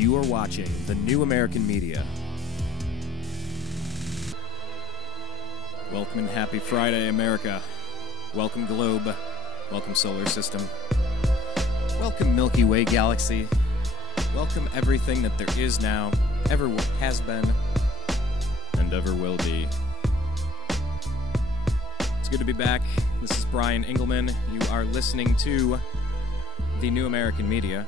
You are watching the New American Media. Welcome and happy Friday, America. Welcome, Globe. Welcome, Solar System. Welcome, Milky Way Galaxy. Welcome, everything that there is now, ever has been, and ever will be. It's good to be back. This is Brian Engelman. You are listening to the New American Media.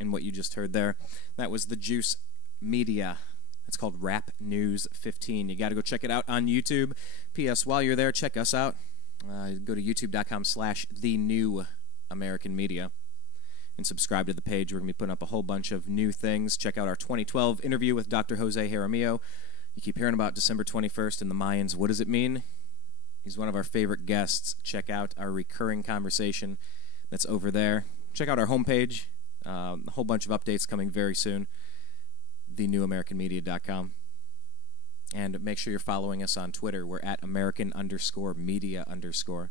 And what you just heard there, that was the Juice Media. It's called Rap News 15. You got to go check it out on YouTube. P.S. While you're there, check us out. Go to youtube.com/thenewamericanmedia and subscribe to the page. We're going to be putting up a whole bunch of new things. Check out our 2012 interview with Dr. Jose Jaramillo. You keep hearing about December 21st and the Mayans. What does it mean? He's one of our favorite guests. Check out our recurring conversation that's over there. Check out our homepage. A whole bunch of updates coming very soon. thenewamericanmedia.com. And make sure you're following us on Twitter. We're at American_media_.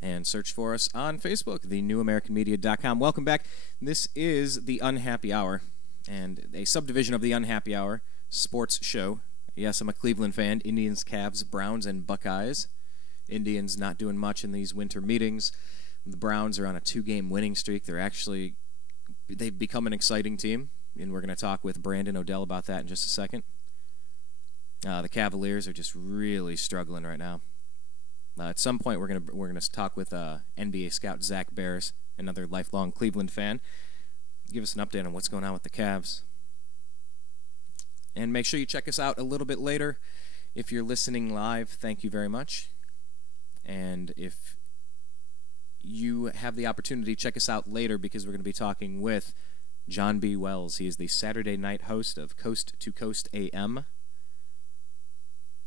And search for us on Facebook, thenewamericanmedia.com. Welcome back. This is the Unhappy Hour, and a subdivision of the Unhappy Hour sports show. Yes, I'm a Cleveland fan. Indians, Cavs, Browns, and Buckeyes. Indians not doing much in these winter meetings. The Browns are on a 2-game winning streak. They've become an exciting team, and we're going to talk with Brandon Odell about that in just a second. The Cavaliers are just really struggling right now. At some point, we're going to talk with NBA scout Zach Barris, another lifelong Cleveland fan. Give us an update on what's going on with the Cavs. And make sure you check us out a little bit later. If you're listening live, thank you very much. And if you have the opportunity, check us out later because we're going to be talking with John B. Wells. He is the Saturday night host of Coast to Coast AM.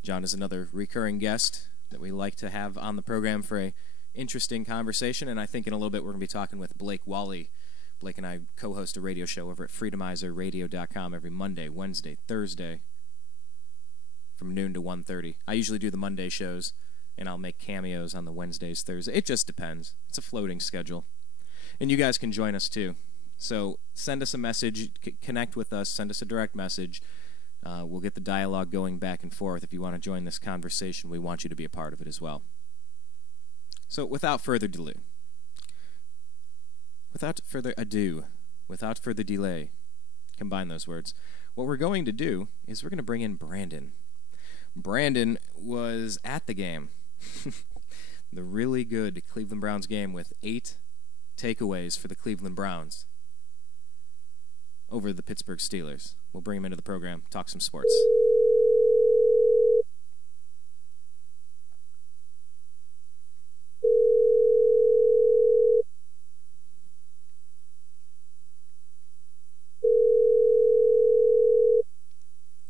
John is another recurring guest that we like to have on the program for a interesting conversation, and I think in a little bit we're going to be talking with Blake Wally. Blake and I co-host a radio show over at freedomizerradio.com every Monday, Wednesday, Thursday from noon to 1:30. I usually do the Monday shows, and I'll make cameos on the Wednesdays, Thursdays. It just depends. It's a floating schedule. And you guys can join us too. So send us a message, connect with us, send us a direct message. We'll get the dialogue going back and forth. If you want to join this conversation, we want you to be a part of it as well. So without further delay, combine those words, what we're going to do is we're going to bring in Brandon. Brandon was at the game. The really good Cleveland Browns game with 8 takeaways for the Cleveland Browns over the Pittsburgh Steelers. We'll bring him into the program, talk some sports.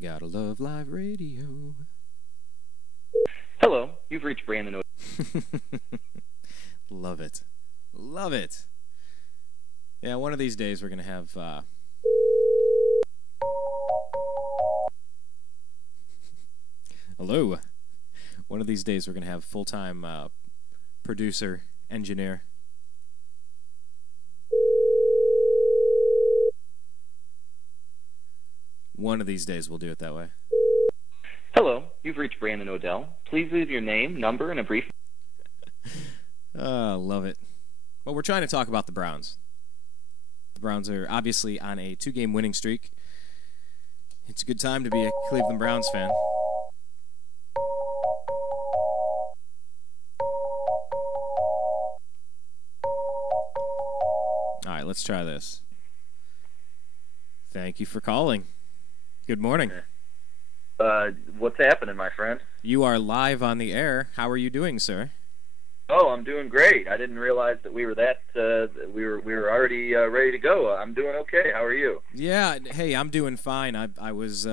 Gotta love live radio. Hello, you've reached Brandon. Love it. Love it. Yeah, one of these days we're going to have... Hello. One of these days we're going to have full-time producer, engineer. One of these days we'll do it that way. Hello, you've reached Brandon Odell. Please leave your name, number, and a brief... Love it. Well, we're trying to talk about the Browns. The Browns are obviously on a 2-game winning streak. It's a good time to be a Cleveland Browns fan. All right, let's try this. Thank you for calling. Good morning. What's happening, my friend? You are live on the air. How are you doing, sir? Oh, I'm doing great. I didn't realize that we were we were already ready to go. I'm doing okay. How are you? Yeah, hey, I'm doing fine. I was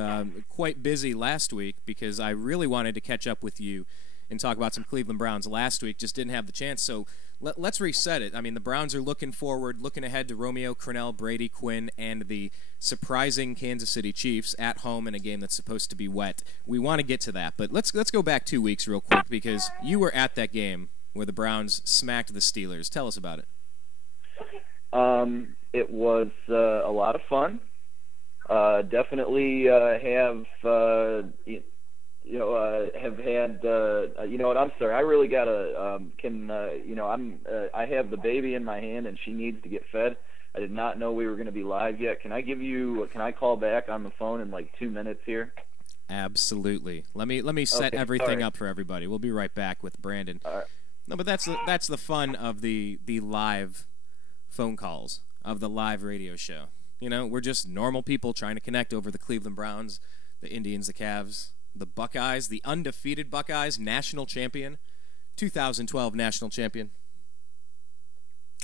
quite busy last week because I really wanted to catch up with you and talk about some Cleveland Browns last week. Just didn't have the chance, so let's reset it. I mean, the Browns are looking forward, looking ahead to Romeo Crenell, Brady Quinn, and the surprising Kansas City Chiefs at home in a game that's supposed to be wet. We want to get to that, but let's go back 2 weeks real quick because you were at that game where the Browns smacked the Steelers. Tell us about it. It was a lot of fun. Definitely have had you know what, I'm sorry, I really gotta I have the baby in my hand and she needs to get fed. I did not know we were going to be live yet. Can I call back on the phone in like 2 minutes here? Absolutely. Let me set everything up for everybody. We'll be right back with Brandon. All right. No, but that's the fun of the live phone calls, of the live radio show. You know, we're just normal people trying to connect over the Cleveland Browns, the Indians, the Cavs, the Buckeyes, the undefeated Buckeyes, national champion, 2012 national champion.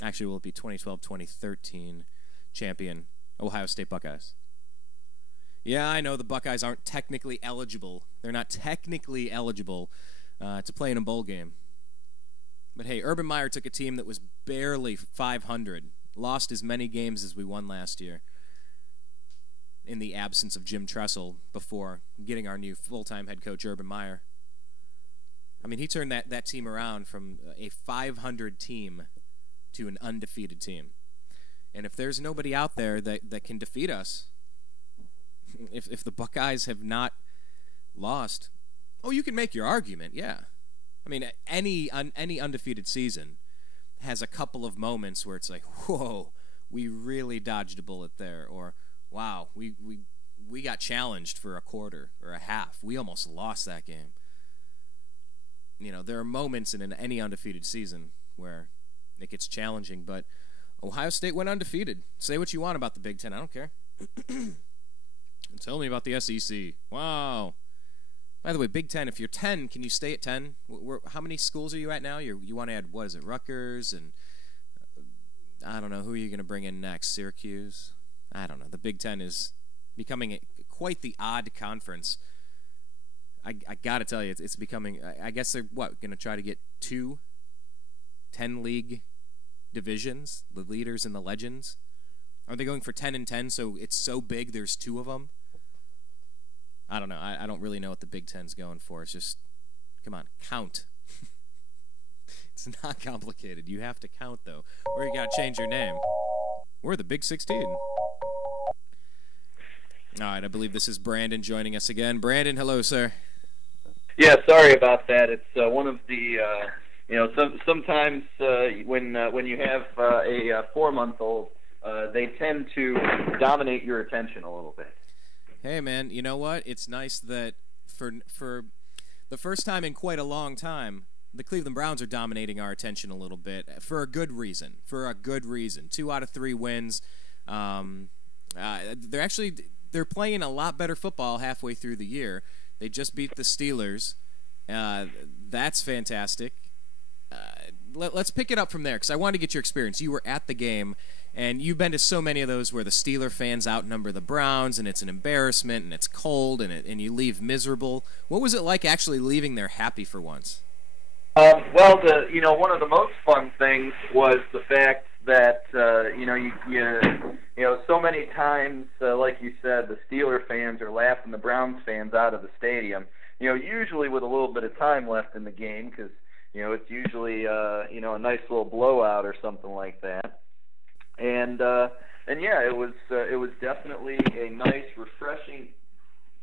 Actually, will it be 2012-2013 champion, Ohio State Buckeyes? Yeah, I know the Buckeyes aren't technically eligible. They're not technically eligible to play in a bowl game. But hey, Urban Meyer took a team that was barely 500, lost as many games as we won last year, in the absence of Jim Tressel before getting our new full-time head coach, Urban Meyer. I mean, he turned that team around from a 500 team to an undefeated team. And if there's nobody out there that can defeat us, if the Buckeyes have not lost, you can make your argument, yeah. I mean, any undefeated season has a couple of moments where it's like, whoa, we really dodged a bullet there, or wow, we got challenged for a quarter or a half. We almost lost that game. You know, there are moments in any undefeated season where it gets challenging, but Ohio State went undefeated. Say what you want about the Big Ten, I don't care. Tell me about the SEC. Wow. By the way, Big Ten, if you're 10, can you stay at 10? How many schools are you at now? You want to add, what is it, Rutgers? And I don't know, who are you going to bring in next? Syracuse? I don't know. The Big Ten is becoming quite the odd conference. I got to tell you, it's becoming, I guess they're, going to try to get 2 10-league divisions, the leaders and the legends? Are they going for 10 and 10, so it's so big there's 2 of them? I don't know. I don't really know what the Big Ten's going for. It's just, come on, count. It's not complicated. You have to count, though, or you got to change your name. We're the Big 16. All right, I believe this is Brandon joining us again. Brandon, hello, sir. Yeah, sorry about that. It's one of the, sometimes when you have a 4-month-old, they tend to dominate your attention a little bit. Hey, man, you know what? It's nice that for the first time in quite a long time, the Cleveland Browns are dominating our attention a little bit for a good reason. 2 out of 3 wins. They're playing a lot better football halfway through the year. They just beat the Steelers. That's fantastic. Let's pick it up from there, because I want to get your experience. You were at the game, and you've been to so many of those where the Steeler fans outnumber the Browns, and it's an embarrassment, and it's cold, and you leave miserable. What was it like actually leaving there happy for once? Well, one of the most fun things was the fact that so many times, like you said, the Steeler fans are laughing the Browns fans out of the stadium. Usually with a little bit of time left in the game, because it's usually a nice little blowout or something like that. And yeah, it was definitely a nice, refreshing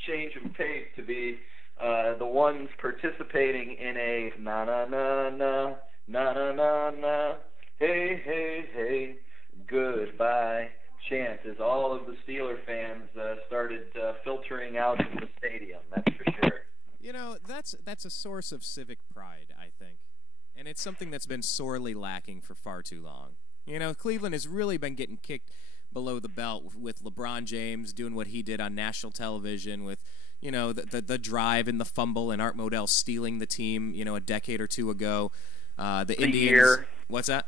change of pace to be the ones participating in a na na na na na na na na hey hey hey goodbye chant as all of the Steeler fans started filtering out of the stadium. That's for sure. That's a source of civic pride, I think, and it's something that's been sorely lacking for far too long. Cleveland has really been getting kicked below the belt with LeBron James doing what he did on national television with, the drive and the fumble and Art Modell stealing the team, a decade or 2 ago. The Indians. Year. What's that?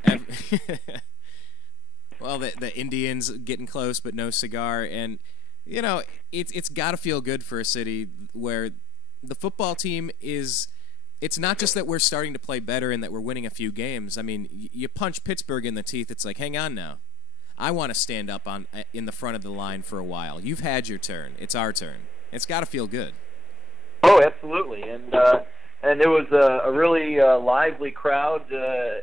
Well, the Indians getting close but no cigar. And, it's got to feel good for a city where the football team is... It's not just that we're starting to play better and that we're winning a few games. I mean, you punch Pittsburgh in the teeth, it's like, hang on now. I want to stand up in the front of the line for a while. You've had your turn. It's our turn. It's got to feel good. Oh, absolutely. And and it was a really lively crowd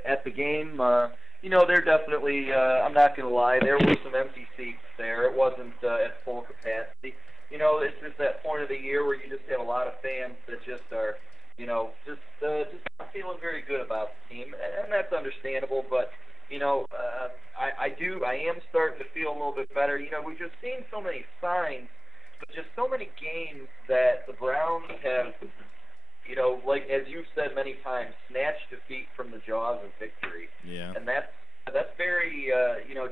at the game. They're definitely, I'm not going to lie, there were some empty seats there. It wasn't at full capacity. It's just that point of the year where you just have a lot of fans that just are, just not feeling very good about the team, and that's understandable. But I am starting to feel a little bit better. We've just seen so many signs, but just so many games that the Browns have, like as you've said many times, snatched defeat from the jaws of victory. Yeah. And that's very,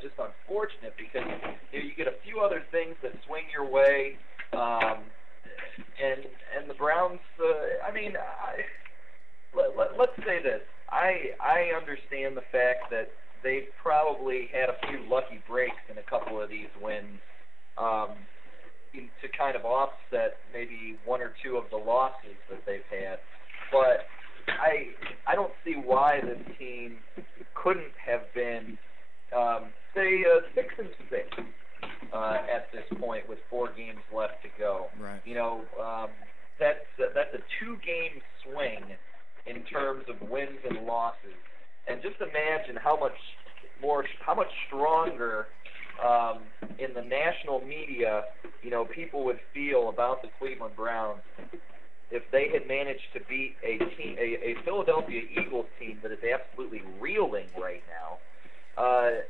just unfortunate because you get a few other things that swing your way, and the Browns. Let's say this. I understand the fact that they've probably had a few lucky breaks in a couple of these wins, to kind of offset maybe one or two of the losses that they've had. But I don't see why this team couldn't have been, say, 6-6 at this point with 4 games left to go. Right. That's a 2-game swing in terms of wins and losses. And just imagine how much stronger in the national media, people would feel about the Cleveland Browns if they had managed to beat a Philadelphia Eagles team that is absolutely reeling right now,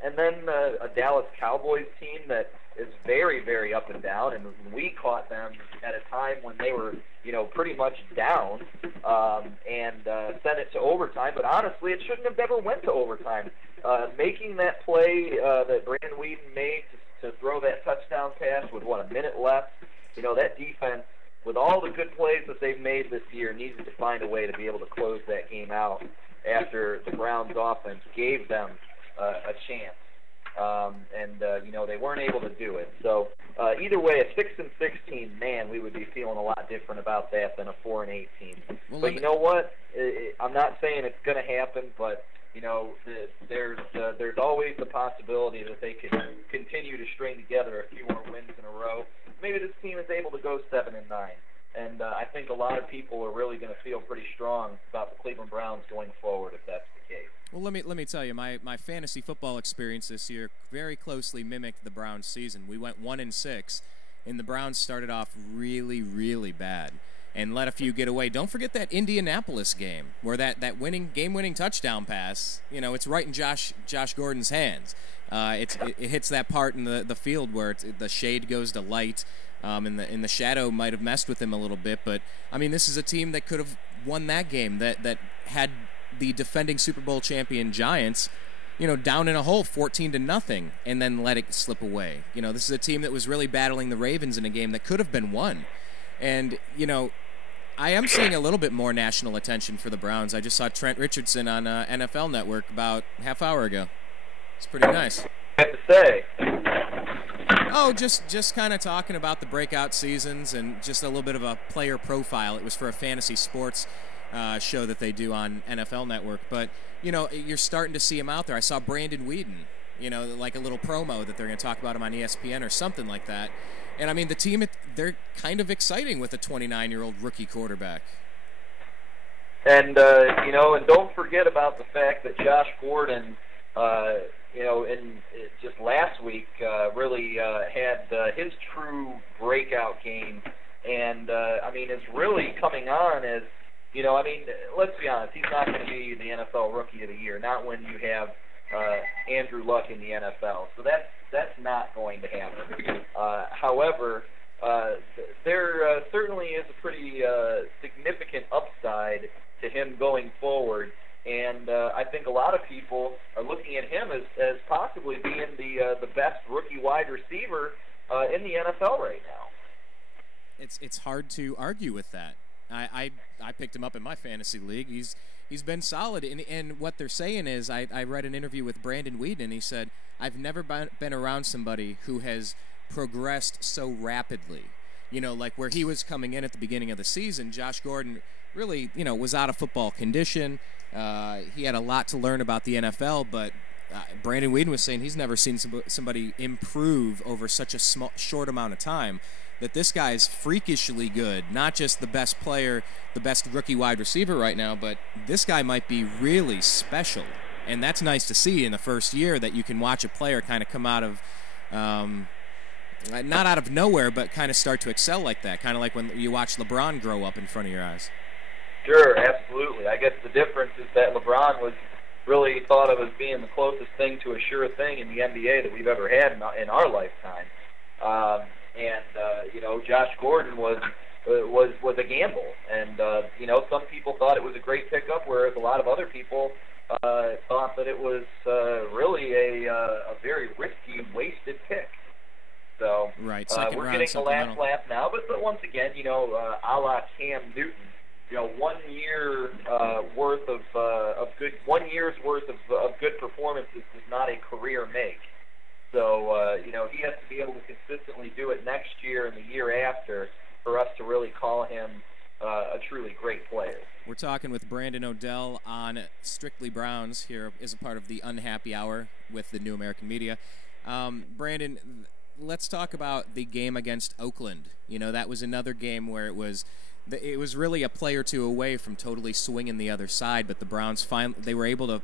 and then a Dallas Cowboys team that is very, very up and down, and we caught them at a time when they were, pretty much down, and sent it to overtime. But honestly, it shouldn't have ever went to overtime. Making that play that Brandon Weeden made to throw that touchdown pass with, a minute left, that defense, with all the good plays that they've made this year, needed to find a way to be able to close that game out after the Browns offense gave them a chance. They weren't able to do it. So either way, a 6-6 team, man, we would be feeling a lot different about that than a 4-8 team. Well, but you know what? I'm not saying it's going to happen, but there's always the possibility that they could continue to string together a few more wins in a row. Maybe this team is able to go 7-9. And I think a lot of people are really going to feel pretty strong about the Cleveland Browns going forward if that's the case. Well, let me tell you, my fantasy football experience this year very closely mimicked the Browns' season. We went 1-6, and the Browns started off really, really bad and let a few get away. Don't forget that Indianapolis game where that game-winning touchdown pass, it's right in Josh Gordon's hands. It hits that part in the field where the shade goes to light. And the shadow might have messed with him a little bit, but this is a team that could have won that game. That had the defending Super Bowl champion Giants, down in a hole 14-0, and then let it slip away. This is a team that was really battling the Ravens in a game that could have been won, and I am seeing a little bit more national attention for the Browns. I just saw Trent Richardson on NFL Network about half hour ago. It's pretty nice. I have to say. Oh, just kind of talking about the breakout seasons and just a little bit of a player profile. It was for a fantasy sports show that they do on NFL Network. But, you're starting to see him out there. I saw Brandon Weeden, like a little promo that they're going to talk about him on ESPN or something like that. And, the team, they're kind of exciting with a 29-year-old rookie quarterback. And, and don't forget about the fact that Josh Gordon, in just last week, really had his true breakout game, and is really coming on as, let's be honest, he's not going to be the NFL Rookie of the Year, not when you have Andrew Luck in the NFL. So that's not going to happen. However, there certainly is a pretty significant upside to him going forward. And I think a lot of people are looking at him as possibly being the best rookie wide receiver in the NFL right now. It's hard to argue with that. I picked him up in my fantasy league. He's been solid. And what they're saying is, I read an interview with Brandon Weeden, and he said, I've never been around somebody who has progressed so rapidly. Like where he was coming in at the beginning of the season, Josh Gordon really, was out of football condition. He had a lot to learn about the NFL, but Brandon Weeden was saying he's never seen somebody improve over such a short amount of time. that this guy is freakishly good, not just the best player, the best rookie wide receiver right now, but this guy might be really special. And that's nice to see in the first year, that you can watch a player kind of come out of, not out of nowhere, but kind of start to excel like that, kind of like when you watch LeBron grow up in front of your eyes. Sure, absolutely. I guess the difference is that LeBron was really thought of as being the closest thing to a sure thing in the NBA that we've ever had in our lifetime. Josh Gordon was a gamble, and some people thought it was a great pickup, whereas a lot of other people thought that it was really a very risky and wasted pick. So right, we're getting the last laugh now, but once again, a la Cam Newton. 1 year worth of good 1 year's worth of good performances does not a career make. So he has to be able to consistently do it next year and the year after for us to really call him a truly great player. We're talking with Brandon Odell on Strictly Browns here as a part of the Unhappy Hour with the New American Media. Brandon, let's talk about the game against Oakland. That was another game where it was really a play or two away from totally swinging the other side, but the Browns they were able to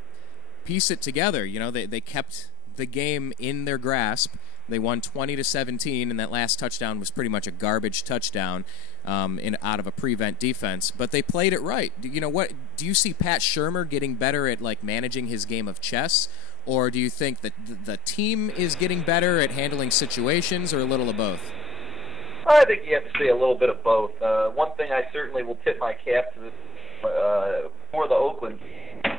piece it together. They kept the game in their grasp. They won 20-17, and that last touchdown was pretty much a garbage touchdown out of a prevent defense. But they played it right. Do you see Pat Shurmur getting better at managing his game of chess, or do you think that the team is getting better at handling situations, or a little of both? I think you have to say a little bit of both. One thing I certainly will tip my cap to for the Oakland game.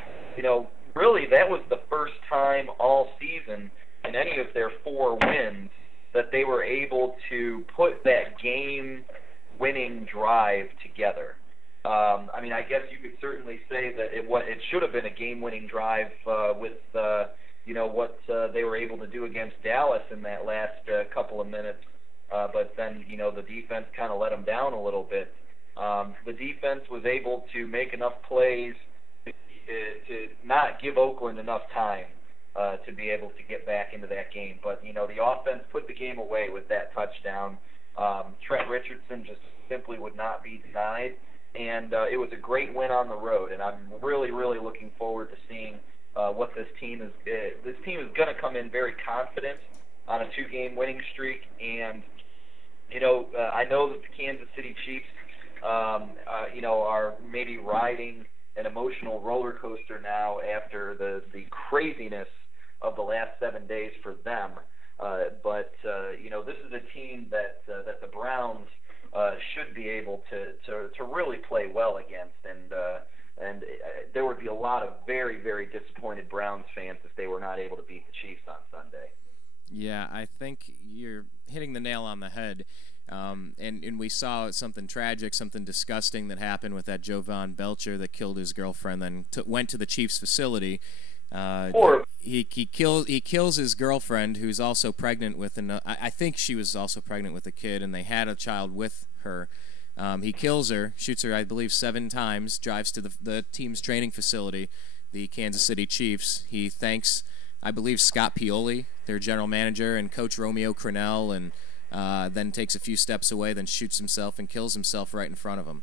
Really, that was the first time all season in any of their 4 wins that they were able to put that game-winning drive together. I guess you could certainly say that it should have been a game-winning drive with what they were able to do against Dallas in that last couple of minutes. But then, the defense kind of let them down a little bit. The defense was able to make enough plays to not give Oakland enough time to be able to get back into that game. But, the offense put the game away with that touchdown. Trent Richardson just simply would not be denied. And it was a great win on the road. And I'm really, really looking forward to seeing what this team is. This team is going to come in very confident on a 2-game winning streak. And, I know that the Kansas City Chiefs, are maybe riding an emotional roller coaster now after the craziness of the last 7 days for them. But this is a team that the Browns should be able to really play well against. And there would be a lot of very, very disappointed Browns fans if they were not able to beat the Chiefs on Sunday. Yeah, I think you're hitting the nail on the head. And we saw something tragic, something disgusting that happened with that Jovan Belcher that killed his girlfriend, then went to the Chiefs facility. He kills his girlfriend, who's also pregnant with I think she was also pregnant with a kid, and they had a child with her. He kills her, shoots her, I believe, 7 times, drives to the team's training facility, the Kansas City Chiefs. He thanks, I believe, Scott Pioli, their general manager, and Coach Romeo Crenell, and then takes a few steps away, then shoots himself and kills himself right in front of him.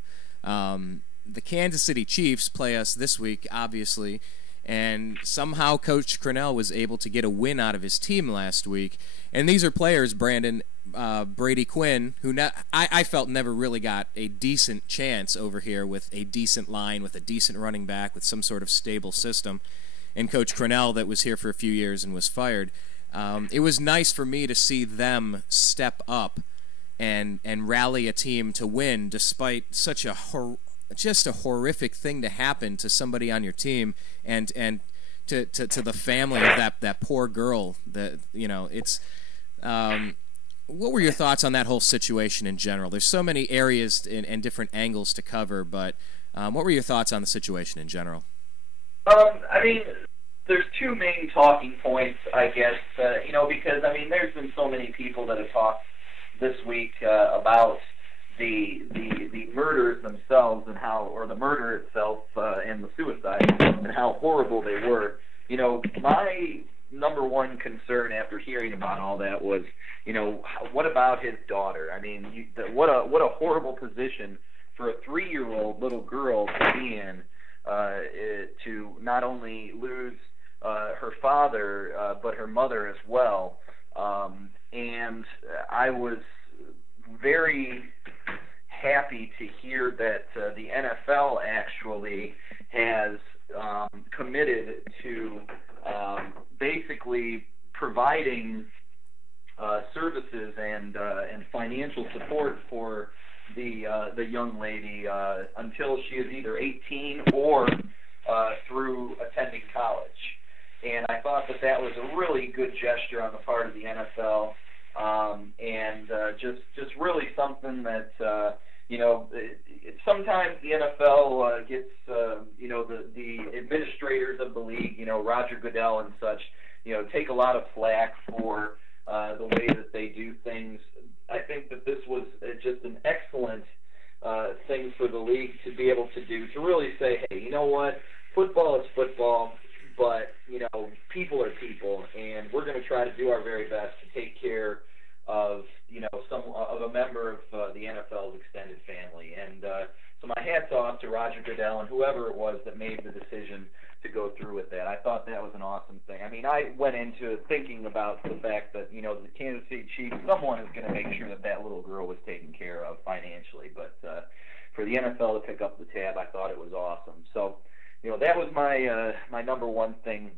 The Kansas City Chiefs play us this week, obviously, and somehow Coach Crenell was able to get a win out of his team last week. And these are players, Brandon, Brady Quinn, who I felt never really got a decent chance over here with a decent line, with a decent running back, with some sort of stable system, and Coach Crenell that was here for a few years and was fired. It was nice for me to see them step up and rally a team to win despite such just a horrific thing to happen to somebody on your team and to the family of that poor girl. What were your thoughts on that whole situation in general? There's so many areas and different angles to cover, but what were your thoughts on the situation in general? There's 2 main talking points, I guess, because, there's been so many people that have talked this week about the murders themselves and or the murder itself and the suicide and how horrible they were. My number one concern after hearing about all that was, what about about his daughter. I mean, what a horrible position for a 3-year-old little girl to be in, to not only lose her father, but her mother as well. And I was very happy to hear that the NFL actually has committed to basically providing services and financial support for the young lady until she is either 18 or through attending college. And I thought that was a really good gesture on the part of the NFL, and just really something that sometimes the NFL gets the administrators of the league, Roger Goodell and such, take a lot of flack for the way that they do things. I think that this was just an excellent thing for the league to be able to do, to really say, hey, you know what, football is football, but people are people, and we're going to try to do our very best to take care of a member of the NFL's extended family. And so my hat's off to Roger Goodell and whoever it was that made the decision to go through with that. I thought that was an awesome thing. I mean, I went into it thinking about the fact that, the Kansas City Chiefs, someone is going to make sure that little girl was taken care of financially. But for the NFL to pick up the tab, I thought it was awesome. So, that was my number one thing.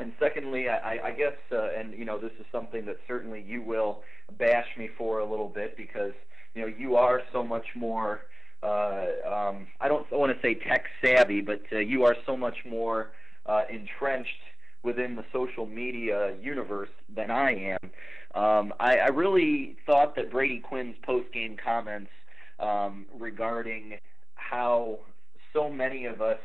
And secondly, I guess, and this is something that certainly you will bash me for a little bit, because you are so much more. I don't want to say tech savvy, but you are so much more entrenched within the social media universe than I am. I really thought that Brady Quinn's post-game comments regarding how so many of us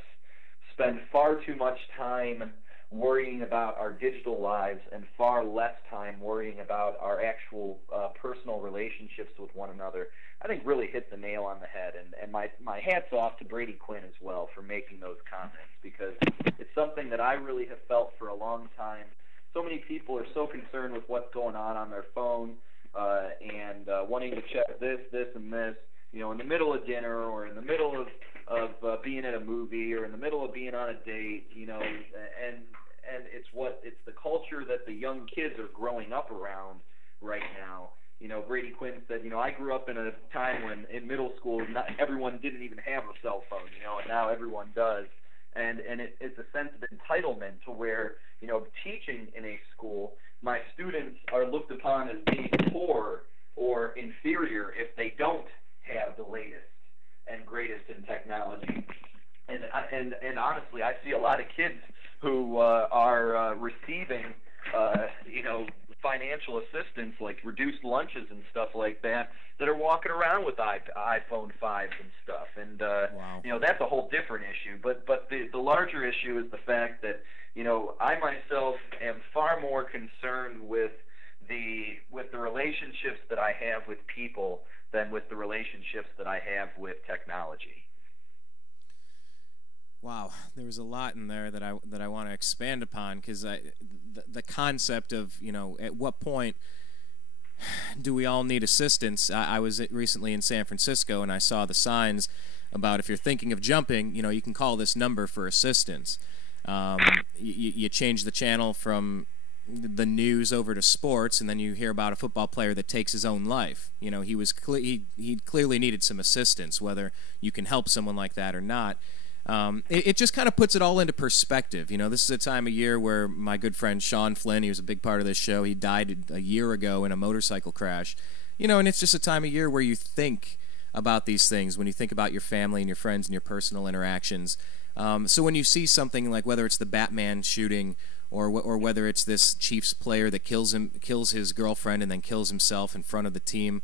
spend far too much time worrying about our digital lives and far less time worrying about our actual personal relationships with one another, I think really hit the nail on the head. And my hat's off to Brady Quinn as well for making those comments, because it's something that I really have felt for a long time. So many people are so concerned with what's going on their phone and wanting to check this, and this, in the middle of dinner, or in the middle of being at a movie, or in the middle of being on a date, and it's the culture that the young kids are growing up around right now. Brady Quinn said, I grew up in a time when in middle school not everyone didn't even have a cell phone, and now everyone does. And it's a sense of entitlement to where, teaching in a school, my students are looked upon as being poor or inferior if they don't have the latest and greatest in technology. And honestly, I see a lot of kids who are receiving, financial assistance, like reduced lunches and stuff like that are walking around with iPhone 5s and stuff. And, wow. That's a whole different issue. But the larger issue is the fact that, I myself am far more concerned with the relationships that I have with people than with the relationships that I have with technology. Wow, there was a lot in there that I want to expand upon, because the concept of, at what point do we all need assistance? I was recently in San Francisco, and I saw the signs about, if you're thinking of jumping, you can call this number for assistance. You change the channel from the news over to sports, and then you hear about a football player that takes his own life. He clearly needed some assistance, whether you can help someone like that or not. It just kind of puts it all into perspective. This is a time of year where my good friend Seann Flynn, he was a big part of this show, he died a year ago in a motorcycle crash. And it's just a time of year where you think about these things, when you think about your family and your friends and your personal interactions. So when you see something like, whether it's the Batman shooting, or whether it's this Chiefs player that kills his girlfriend and then kills himself in front of the team,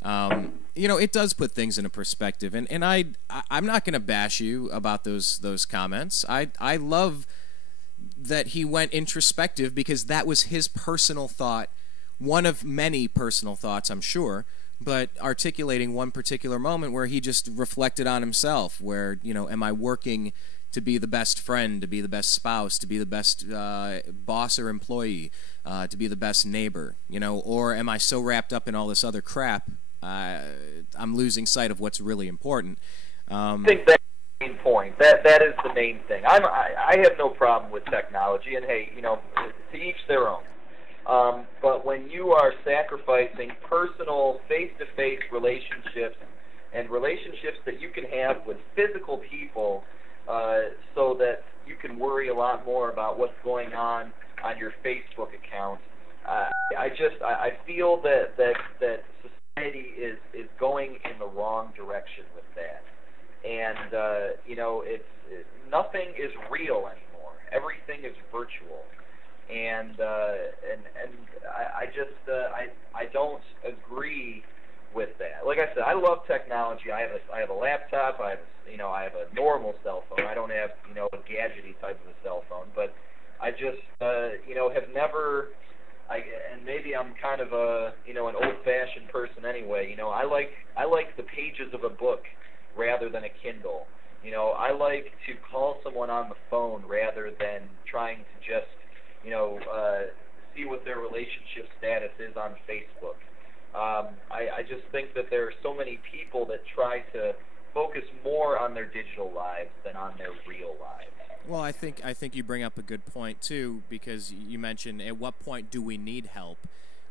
it does put things into perspective. And I'm not going to bash you about those comments. I love that he went introspective, because that was his personal thought, one of many personal thoughts, I'm sure, but articulating one particular moment where he just reflected on himself, where, am I working to be the best friend, to be the best spouse, to be the best boss or employee, to be the best neighbor, or am I so wrapped up in all this other crap, I'm losing sight of what's really important. I think that's the main point. That is the main thing. I have no problem with technology, and hey, to each their own. But when you are sacrificing personal, face-to-face relationships and relationships that you can have with physical people, so that you can worry a lot more about what's going on your Facebook account, I feel that society is going in the wrong direction with that. And nothing is real anymore. Everything is virtual. And I don't agree with that. Like I said, I love technology. I have a laptop. I have a normal cell phone. I don't have a gadgety type of a cell phone. But I just have never. And maybe I'm kind of an old-fashioned person anyway. I like the pages of a book rather than a Kindle. I like to call someone on the phone rather than trying to just see what their relationship status is on Facebook. I just think that there are so many people that try to focus more on their digital lives than on their real lives. Well, I think you bring up a good point too, because you mentioned at what point do we need help,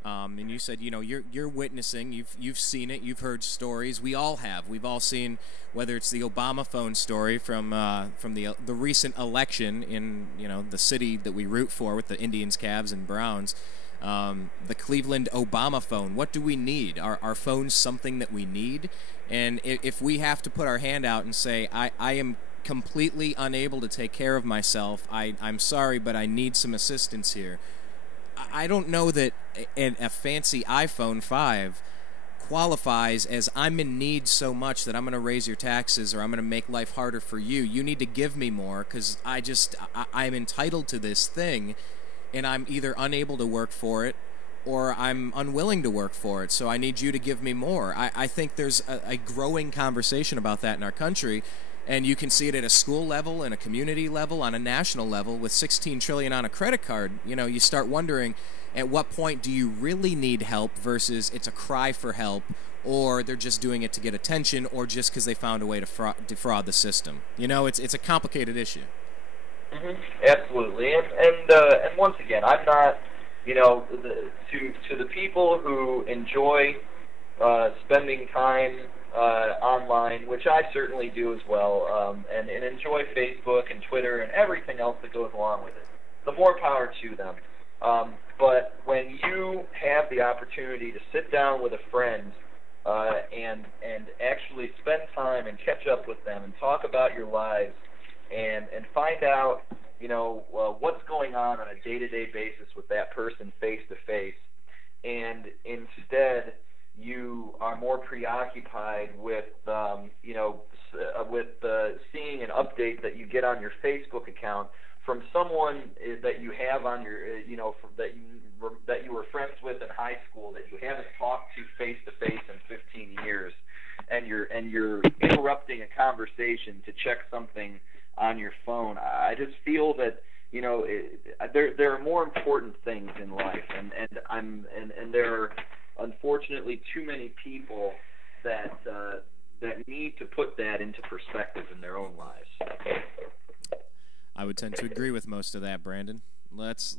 and you said you're witnessing, you've seen it, you've heard stories. We all have. We've all seen, whether it's the Obama phone story from the recent election in the city that we root for with the Indians, Cavs, and Browns. The Cleveland Obama phone. What do we need? Are phones something that we need? And if we have to put our hand out and say, I am completely unable to take care of myself, I'm sorry, but I need some assistance here. I don't know that a fancy iPhone 5 qualifies as I'm in need so much that I'm going to raise your taxes or I'm going to make life harder for you. You need to give me more because I'm entitled to this thing, and I'm either unable to work for it or I'm unwilling to work for it, so I need you to give me more. I think there's a growing conversation about that in our country, and you can see it at a school level, and a community level, on a national level. With $16 trillion on a credit card, you start wondering, at what point do you really need help versus it's a cry for help, or they're just doing it to get attention, or just because they found a way to defraud the system. It's a complicated issue. Mm-hmm. Absolutely, and once again, I'm not, to the people who enjoy spending time online, which I certainly do as well, and enjoy Facebook and Twitter and everything else that goes along with it. The more power to them. But when you have the opportunity to sit down with a friend and actually spend time and catch up with them and talk about your lives and find out, what's going on a day-to-day basis with that person face-to-face, and instead you are more preoccupied with, seeing an update that you get on your Facebook account from someone that you have on your, that you were friends with in high school that you haven't talked to face-to-face in 15 years, and you're interrupting a conversation to check something on your phone. I just feel that there are more important things in life, and there are unfortunately too many people that need to put that into perspective in their own lives. I would tend to agree with most of that, Brandon. Let's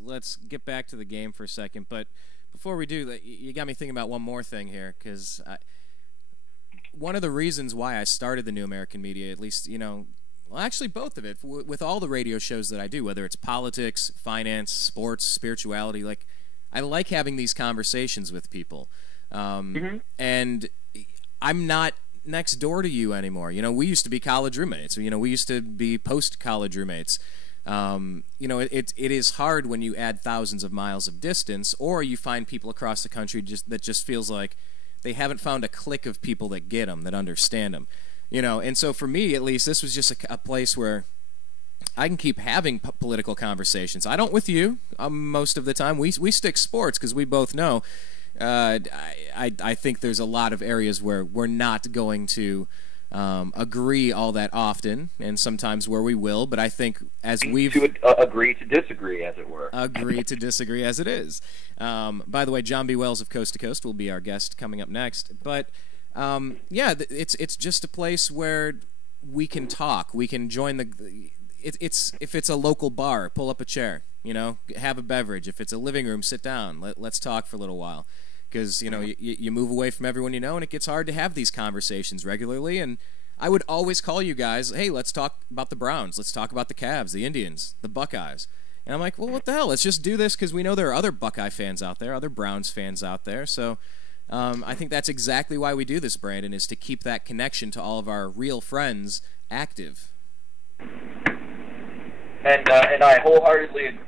get back to the game for a second, but before we do, you got me thinking about one more thing here, because one of the reasons why I started the New American Media, at least, well, actually both of it, with all the radio shows that I do, whether it's politics, finance, sports, spirituality, I like having these conversations with people. And I'm not next door to you anymore. We used to be college roommates. We used to be post-college roommates. It is hard when you add thousands of miles of distance, or you find people across the country that just feels like they haven't found a clique of people that get them, that understand them. And so for me, at least, this was just a place where I can keep having political conversations. I don't with you most of the time. We stick sports because we both know. I think there's a lot of areas where we're not going to agree all that often, and sometimes where we will. But I think as we've agree to disagree, as it were. Agree to disagree, as it is. By the way, John B. Wells of Coast to Coast will be our guest coming up next. But yeah, it's just a place where we can talk. We can join the. It's if it's a local bar, pull up a chair. Have a beverage. If it's a living room, sit down. Let's talk for a little while. Because, you move away from everyone you know, and it gets hard to have these conversations regularly. And I would always call you guys, hey, let's talk about the Browns. Let's talk about the Cavs, the Indians, the Buckeyes. And I'm like, well, what the hell? Let's just do this because we know there are other Buckeye fans out there, other Browns fans out there. So I think that's exactly why we do this, Brandon, is to keep that connection to all of our real friends active. And I wholeheartedly agree.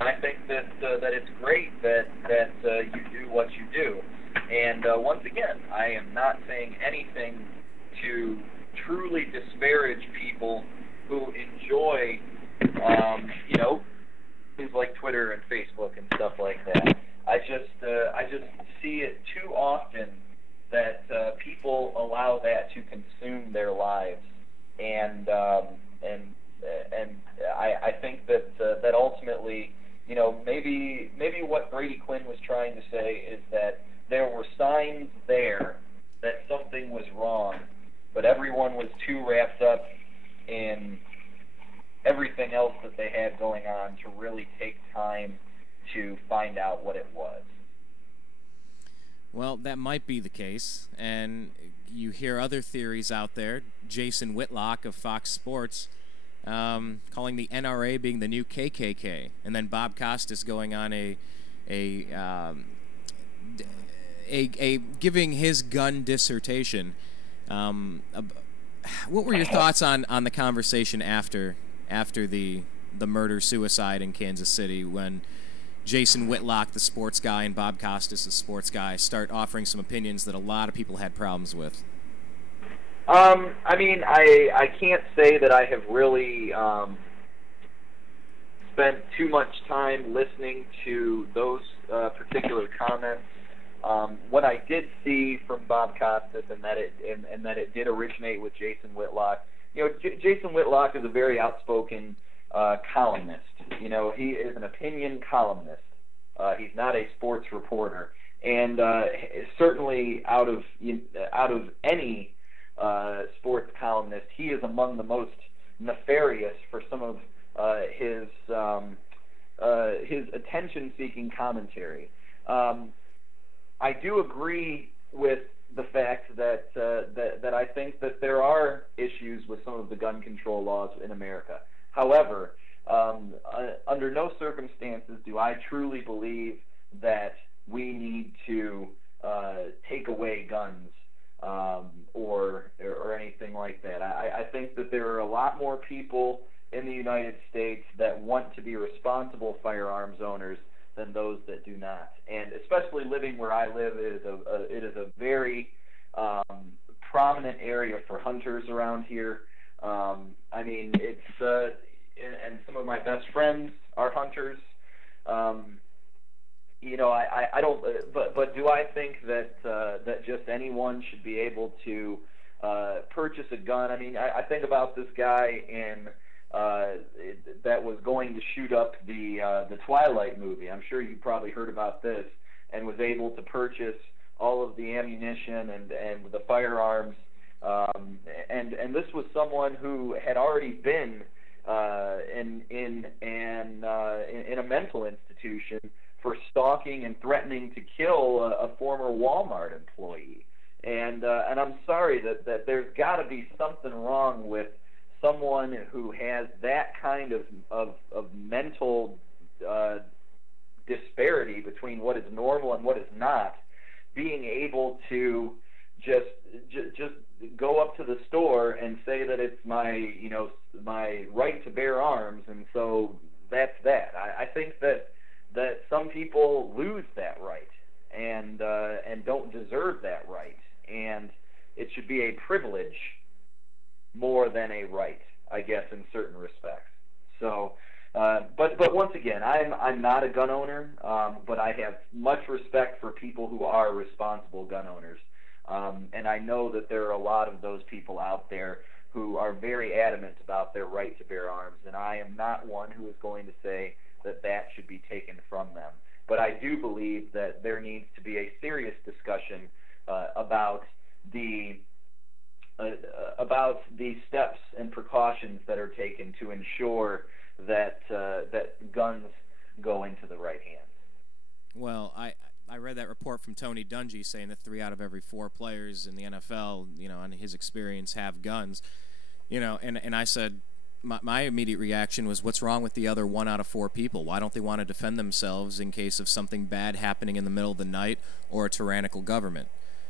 I think that it's great that you do what you do. And once again, I am not saying anything to truly disparage people who enjoy, things like Twitter and Facebook and stuff like that. I just see it too often that people allow that to consume their lives, and I think that ultimately. Maybe what Brady Quinn was trying to say is that there were signs there that something was wrong, but everyone was too wrapped up in everything else that they had going on to really take time to find out what it was. Well, that might be the case, and you hear other theories out there. Jason Whitlock of Fox Sports calling the NRA being the new KKK, and then Bob Costas going on a giving his gun dissertation. What were your thoughts on the conversation after the murder-suicide in Kansas City when Jason Whitlock, the sports guy, and Bob Costas, the sports guy, start offering some opinions that a lot of people had problems with? I can't say that I have really spent too much time listening to those particular comments. What I did see from Bob Costas, and that it did originate with Jason Whitlock. Jason Whitlock is a very outspoken columnist. He is an opinion columnist. He's not a sports reporter, and certainly out of any sports columnist, he is among the most nefarious for some of his attention-seeking commentary. I do agree with the fact that I think that there are issues with some of the gun control laws in America. However, under no circumstances do I truly believe that we need to take away guns or anything like that. I think that there are a lot more people in the United States that want to be responsible firearms owners than those that do not. And especially living where I live, it is a very prominent area for hunters around here. It's and some of my best friends are hunters. I don't. But do I think that just anyone should be able to purchase a gun? I think about this guy that was going to shoot up the Twilight movie. I'm sure you probably heard about this, and was able to purchase all of the ammunition and the firearms. And this was someone who had already been in a mental institution for stalking and threatening to kill a former Walmart employee. And I'm sorry that there's got to be something wrong with someone who has that kind of mental disparity between what is normal and what is not, being able to just go up to the store and say that it's my right to bear arms, and so that's that. I think that some people lose that right and don't deserve that right, and it should be a privilege more than a right, I guess, in certain respects. So, but once again, I'm not a gun owner, but I have much respect for people who are responsible gun owners. And I know that there are a lot of those people out there who are very adamant about their right to bear arms, and I am not one who is going to say that that should be taken from them. But I do believe that there needs to be a serious discussion about the steps and precautions that are taken to ensure that guns go into the right hands. Well, I read that report from Tony Dungy saying that 3 out of every 4 players in the NFL, in his experience, have guns. And I said, my immediate reaction was, what's wrong with the other 1 out of 4 people? Why don't they want to defend themselves in case of something bad happening in the middle of the night or a tyrannical government?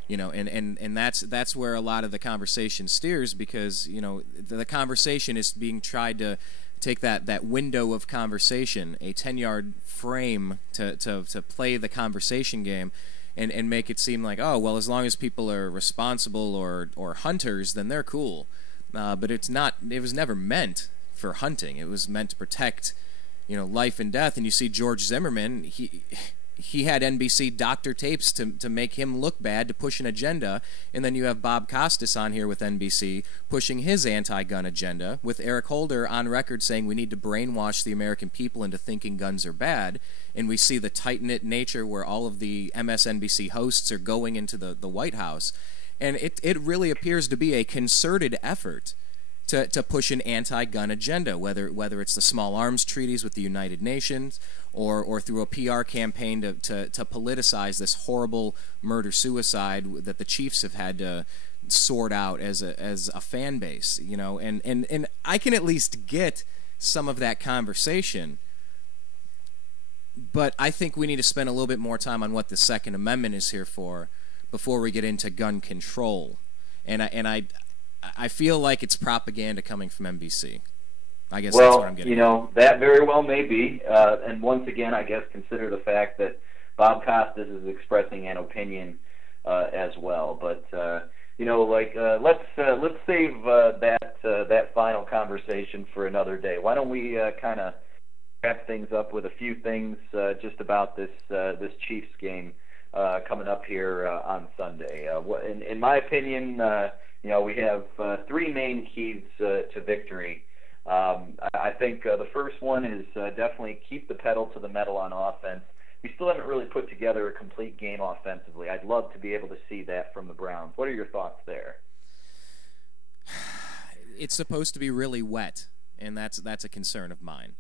And that's where a lot of the conversation steers, because the conversation is being tried to take that window of conversation, a 10-yard frame to play the conversation game, and make it seem like, oh, well, as long as people are responsible or hunters, then they're cool. But it's not. It was never meant for hunting. It was meant to protect, life and death. And you see George Zimmerman, he had NBC doctor tapes to make him look bad, to push an agenda, and then you have Bob Costas on here with NBC pushing his anti-gun agenda, with Eric Holder on record saying we need to brainwash the American people into thinking guns are bad, and we see the tight-knit nature where all of the MSNBC hosts are going into the White House, and it really appears to be a concerted effort to push an anti-gun agenda, whether it's the small arms treaties with the United Nations or through a PR campaign to politicize this horrible murder-suicide that the Chiefs have had to sort out as a fan base, and I can at least get some of that conversation, but I think we need to spend a little bit more time on what the Second Amendment is here for before we get into gun control, and I feel like it's propaganda coming from NBC. I guess that's what I'm getting at. That very well may be. And once again, I guess consider the fact that Bob Costas is expressing an opinion as well. But let's save that final conversation for another day. Why don't we kind of wrap things up with a few things just about this Chiefs game coming up here on Sunday. In my opinion, we have 3 main keys to victory. I think the first one is definitely keep the pedal to the metal on offense. We still haven't really put together a complete game offensively. I'd love to be able to see that from the Browns. What are your thoughts there? It's supposed to be really wet, and that's a concern of mine.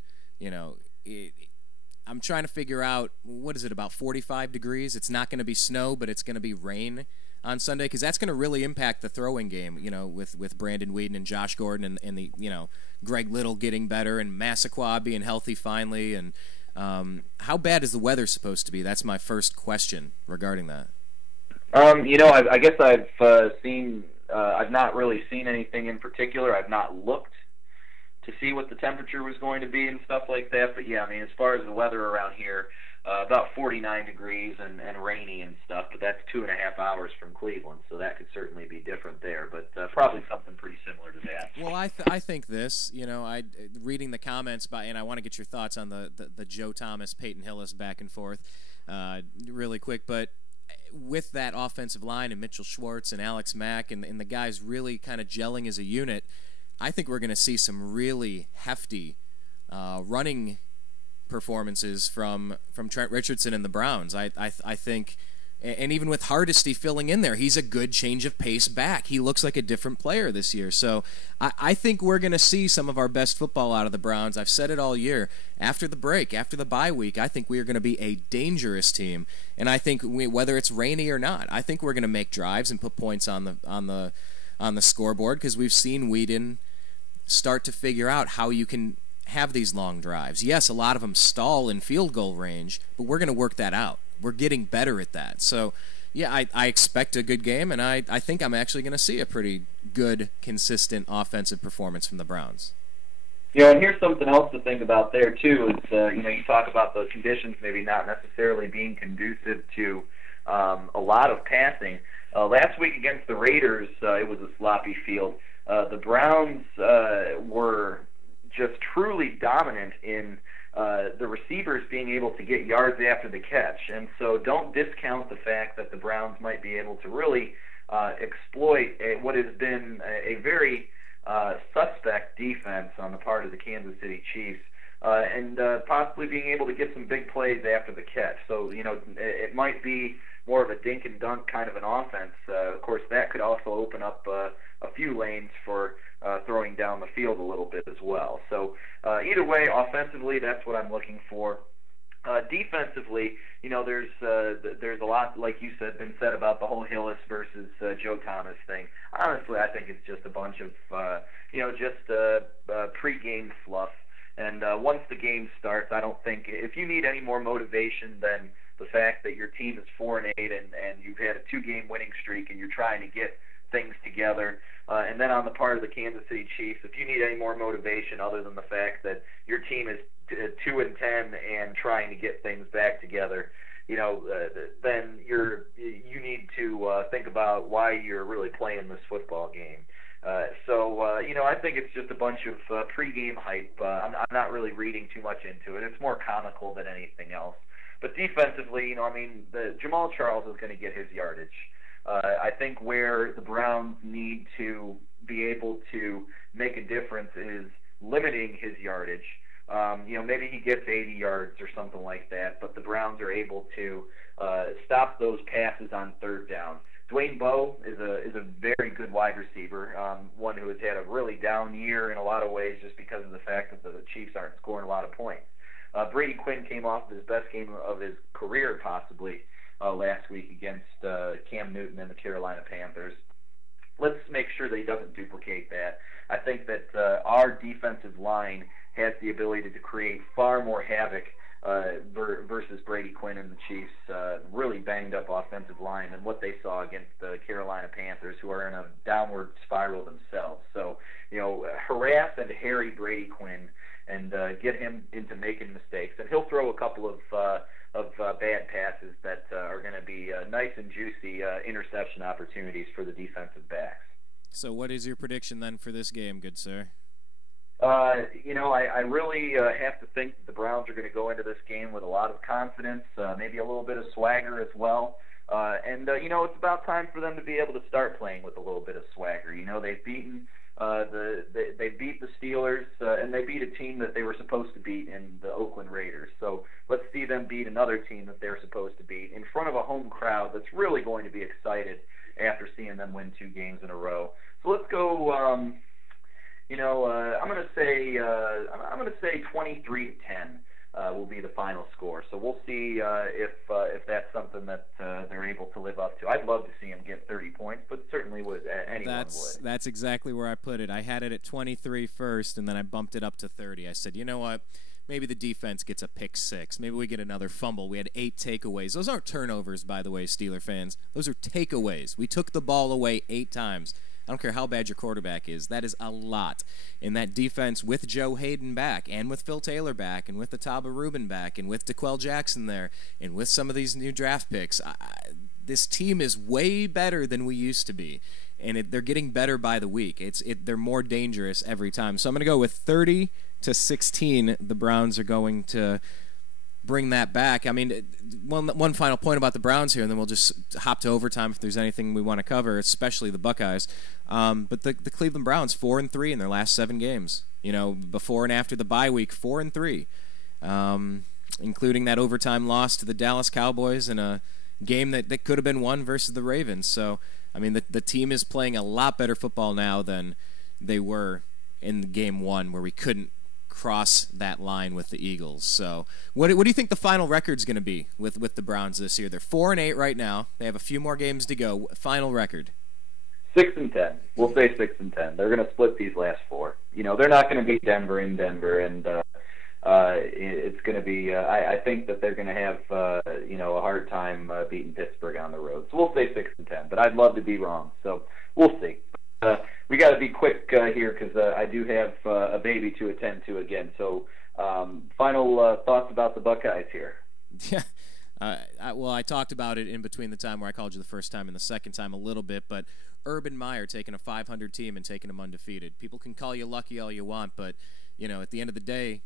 I'm trying to figure out, what is it, about 45 degrees? It's not going to be snow, but it's going to be rain on Sunday, because that's going to really impact the throwing game, with Brandon Weeden and Josh Gordon and the Greg Little getting better and Massaquoi being healthy finally. And how bad is the weather supposed to be? That's my first question regarding that. I guess I've not really seen anything in particular. I've not looked to see what the temperature was going to be and stuff like that. But yeah, as far as the weather around here, about 49 degrees and rainy and stuff, but that's 2.5 hours from Cleveland, so that could certainly be different there, but probably something pretty similar to that. Well, I think this, reading the comments and I want to get your thoughts on the Joe Thomas, Peyton Hillis back and forth really quick, but with that offensive line and Mitchell Schwartz and Alex Mack and the guys really kind of gelling as a unit, I think we're going to see some really hefty running performances from Trent Richardson and the Browns. I think, and even with Hardesty filling in there, he's a good change of pace back. He looks like a different player this year. So I think we're going to see some of our best football out of the Browns. I've said it all year. After the break, after the bye week, I think we are going to be a dangerous team. And I think whether it's rainy or not, I think we're going to make drives and put points on the scoreboard, because we've seen Weeden start to figure out how you can have these long drives. Yes, a lot of them stall in field goal range, but we're going to work that out. We're getting better at that. So, yeah, I expect a good game, and I think I'm actually going to see a pretty good, consistent offensive performance from the Browns. And here's something else to think about there, too, is, you talk about the conditions maybe not necessarily being conducive to a lot of passing. Last week against the Raiders, it was a sloppy field. The Browns were just truly dominant in the receivers being able to get yards after the catch. And so don't discount the fact that the Browns might be able to really exploit what has been a very suspect defense on the part of the Kansas City Chiefs, and possibly being able to get some big plays after the catch. So, it might be more of a dink and dunk kind of an offense. Of course, that could also open up a few lanes for throwing down the field a little bit as well. So either way, offensively, that's what I'm looking for. Defensively, there's a lot, like you said, been said about the whole Hillis versus Joe Thomas thing. Honestly, I think it's just a bunch of, pre-game fluff. And once the game starts, I don't think, if you need any more motivation than the fact that your team is 4-8 and you've had a 2-game winning streak and you're trying to get things together, and then on the part of the Kansas City Chiefs, if you need any more motivation other than the fact that your team is 2-10 and trying to get things back together, then you need to think about why you're really playing this football game. I think it's just a bunch of pregame hype. I'm not really reading too much into it. It's more comical than anything else. But defensively, Jamal Charles is going to get his yardage. I think where the Browns need to be able to make a difference is limiting his yardage. Maybe he gets 80 yards or something like that, but the Browns are able to stop those passes on third down. Dwayne Bowe is a very good wide receiver, one who has had a really down year in a lot of ways just because of the fact that the Chiefs aren't scoring a lot of points. Brady Quinn came off his best game of his career possibly last week against Cam Newton and the Carolina Panthers. Let's make sure that he doesn't duplicate that. I think that our defensive line has the ability to create far more havoc versus Brady Quinn and the Chiefs' really banged up offensive line than what they saw against the Carolina Panthers, who are in a downward spiral themselves. So, harass and harry Brady Quinn and get him into making mistakes. And he'll throw a couple of bad passes that are going to be nice and juicy interception opportunities for the defensive backs. So what is your prediction then for this game, good sir? I really have to think that the Browns are going to go into this game with a lot of confidence, maybe a little bit of swagger as well. It's about time for them to be able to start playing with a little bit of swagger. They've beaten they beat the Steelers, and they beat a team that they were supposed to beat in the Oakland Raiders. So let's see them beat another team that they're supposed to beat in front of a home crowd that's really going to be excited after seeing them win 2 games in a row. So let's go. I'm going to say 23-10 will be the final score. So we'll see if that's something that they're able to live up to. I'd love to see them get 30 points, but certainly anyone would. That's exactly where I put it. I had it at 23 first, and then I bumped it up to 30. I said, you know what? Maybe the defense gets a pick 6. Maybe we get another fumble. We had 8 takeaways. Those aren't turnovers, by the way, Steeler fans. Those are takeaways. We took the ball away 8 times. I don't care how bad your quarterback is. That is a lot. And that defense with Joe Hayden back and with Phil Taylor back and with the Taba Rubin back and with DeQuell Jackson there and with some of these new draft picks, this team is way better than we used to be. And they're getting better by the week. They're more dangerous every time. So I'm going to go with 30-16. The Browns are going to bring that back. I mean, one final point about the Browns here, and then we'll just hop to overtime if there's anything we want to cover, especially the Buckeyes. But the Cleveland Browns 4-3 in their last 7 games. Before and after the bye week, 4-3, including that overtime loss to the Dallas Cowboys in a game that could have been won versus the Ravens. So, I mean, the team is playing a lot better football now than they were in game 1, where we couldn't cross that line with the Eagles. So what do you think the final record's going to be with the Browns this year? They're 4-8 right now. They have a few more games to go. Final record? 6-10. We'll say 6-10. They're going to split these last 4. They're not going to beat Denver in Denver, and it's going to be. I think that they're going to have a hard time beating Pittsburgh on the road. So we'll say 6-10. But I'd love to be wrong. So we'll see. We got to be quick here because I do have a baby to attend to again. So, final thoughts about the Buckeyes here. Yeah. I talked about it in between the time where I called you the first time and the second time a little bit, but Urban Meyer taking a 500 team and taking them undefeated. People can call you lucky all you want, but at the end of the day,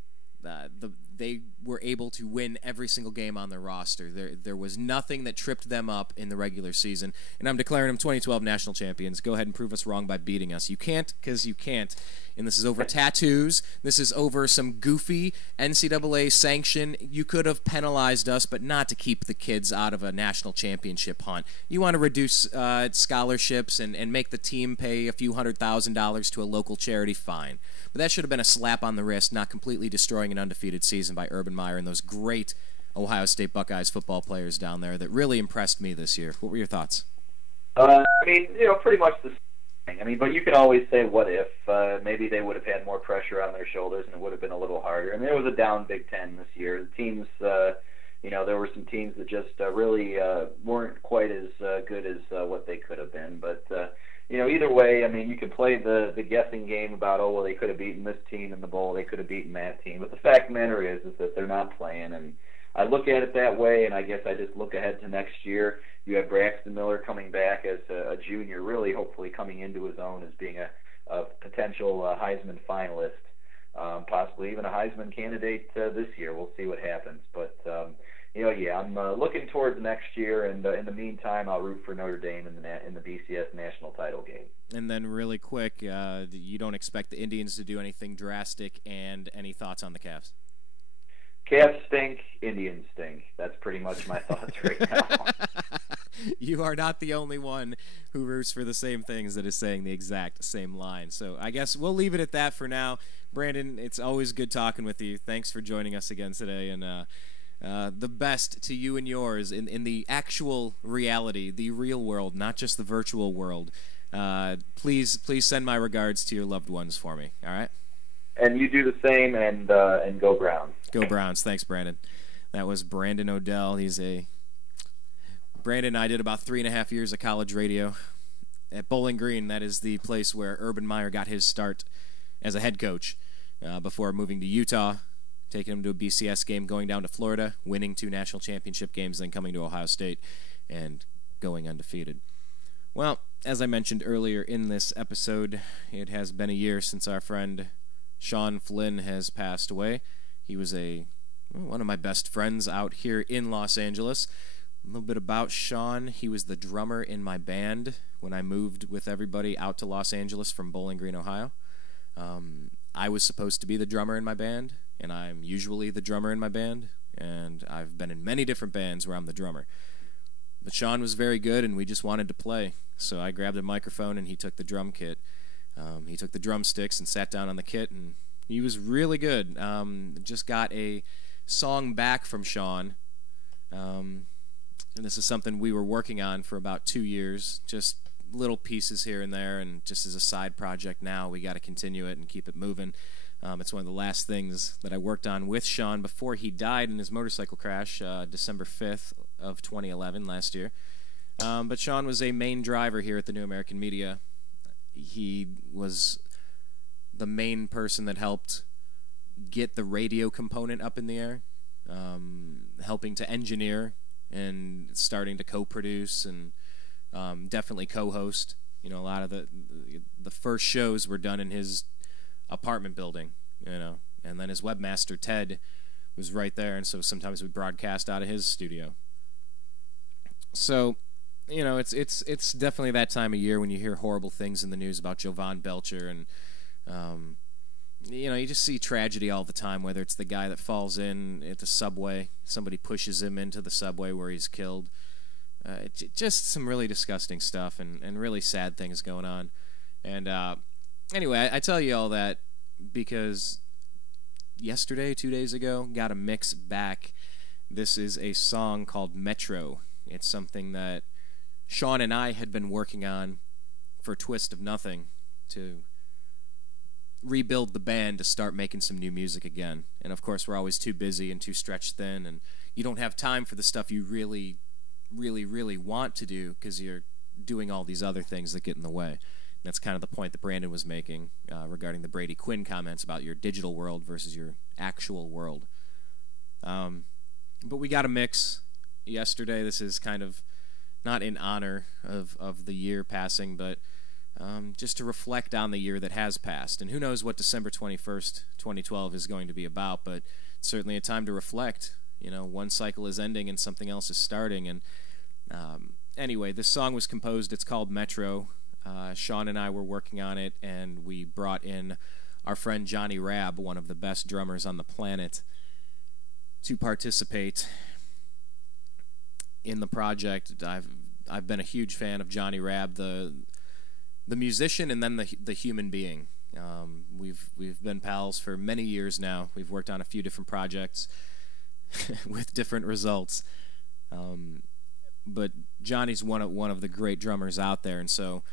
they were able to win every single game on their roster. There was nothing that tripped them up in the regular season, and I'm declaring them 2012 national champions. Go ahead and prove us wrong by beating us. You can't, because you can't. And this is over tattoos. This is over some goofy NCAA sanction. You could have penalized us, but not to keep the kids out of a national championship hunt. You want to reduce scholarships and make the team pay a few $100,000 to a local charity, fine. But that should have been a slap on the wrist, not completely destroying an undefeated season by Urban Meyer and those great Ohio State Buckeyes football players down there that really impressed me this year. What were your thoughts? I mean, pretty much the same thing. I mean, but you can always say, what if? Maybe they would have had more pressure on their shoulders and it would have been a little harder. I mean, it was a down Big Ten this year. The teams, there were some teams that just really weren't quite as good as what they could have been. But either way, I mean, you could play the guessing game about, oh, well, they could have beaten this team in the bowl, they could have beaten that team. But the fact of the matter is that they're not playing. And I look at it that way, and I guess I just look ahead to next year. You have Braxton Miller coming back as a junior, really hopefully coming into his own as being a potential Heisman finalist, possibly even a Heisman candidate this year. We'll see what happens. But I'm looking towards next year, and in the meantime, I'll root for Notre Dame in the BCS national title game. And then really quick, you don't expect the Indians to do anything drastic, and any thoughts on the Cavs? Cavs stink, Indians stink. That's pretty much my thoughts right now. You are not the only one who roots for the same things that is saying the exact same line. So I guess we'll leave it at that for now. Brandon, it's always good talking with you. Thanks for joining us again today, and the best to you and yours in the actual reality, the real world, not just the virtual world. Please send my regards to your loved ones for me, all right? And you do the same, and go Browns. Go Browns. Thanks, Brandon. That was Brandon Odell. Brandon and I did about 3.5 years of college radio at Bowling Green. That is the place where Urban Meyer got his start as a head coach before moving to Utah, taking him to a BCS game, going down to Florida, winning 2 national championship games, then coming to Ohio State and going undefeated. Well, as I mentioned earlier in this episode, it has been a year since our friend Seann Flynn has passed away. He was one of my best friends out here in Los Angeles. A little bit about Seann. He was the drummer in my band when I moved with everybody out to Los Angeles from Bowling Green, Ohio. I was supposed to be the drummer in my band, and I'm usually the drummer in my band, and I've been in many different bands where I'm the drummer. But Seann was very good, and we just wanted to play, so I grabbed a microphone, and he took the drum kit. He took the drumsticks and sat down on the kit, and he was really good. Just got a song back from Seann, and this is something we were working on for about 2 years, just little pieces here and there, and just as a side project now, we got to continue it and keep it moving. It's one of the last things that I worked on with Seann before he died in his motorcycle crash, December 5th of 2011, last year. But Seann was a main driver here at the New American Media. He was the main person that helped get the radio component up in the air, helping to engineer and starting to co-produce and definitely co-host. A lot of the first shows were done in his apartment building, and then his webmaster Ted was right there, and so sometimes we broadcast out of his studio. So it's definitely that time of year when you hear horrible things in the news about Jovan Belcher, and you just see tragedy all the time, whether it's the guy that falls in at the subway, somebody pushes him into the subway where he's killed. Just some really disgusting stuff and really sad things going on. And anyway, I tell you all that because yesterday, 2 days ago, got a mix back. This is a song called Metro. It's something that Seann and I had been working on for Twist of Nothing to rebuild the band to start making some new music again. And of course, we're always too busy and too stretched thin, and you don't have time for the stuff you really, really, really want to do because you're doing all these other things that get in the way. And that's kind of the point that Brandon was making regarding the Brady Quinn comments about your digital world versus your actual world. But we got a mix yesterday. This is kind of not in honor of the year passing, but just to reflect on the year that has passed. And who knows what December 21st, 2012 is going to be about, but certainly a time to reflect. You know, one cycle is ending and something else is starting. And anyway, this song was composed. It's called Metro. Seann and I were working on it, and we brought in our friend Johnny Rabb, one of the best drummers on the planet, to participate in the project. I've been a huge fan of Johnny Rabb, the musician, and then the human being. We've been pals for many years now. We've worked on a few different projects with different results. But Johnny's one of the great drummers out there, and so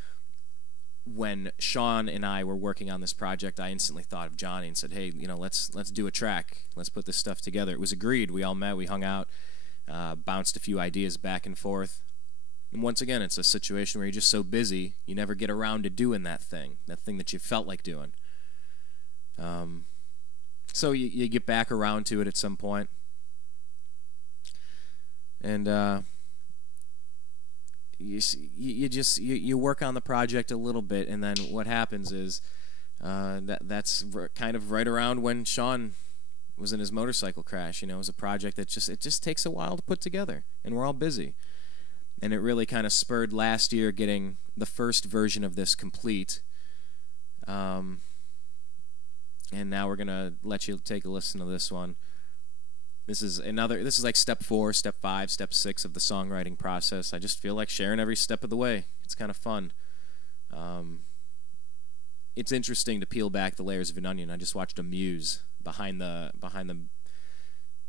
when Seann and I were working on this project, I instantly thought of Johnny and said, "Hey, you know, let's do a track. Let's put this stuff together." It was agreed. We all met. We hung out, bounced a few ideas back and forth. And once again, it's a situation where you're just so busy, you never get around to doing that thing that you felt like doing. So you get back around to it at some point, and you work on the project a little bit, and then what happens is that's kind of right around when Seann was in his motorcycle crash. You know, it was a project that just takes a while to put together, and we're all busy. And it really kind of spurred last year getting the first version of this complete. And now we're gonna let you take a listen to this one. This is like step 4, step 5, step 6 of the songwriting process. I just feel like sharing every step of the way. It's kind of fun. It's interesting to peel back the layers of an onion. I just watched a muse behind the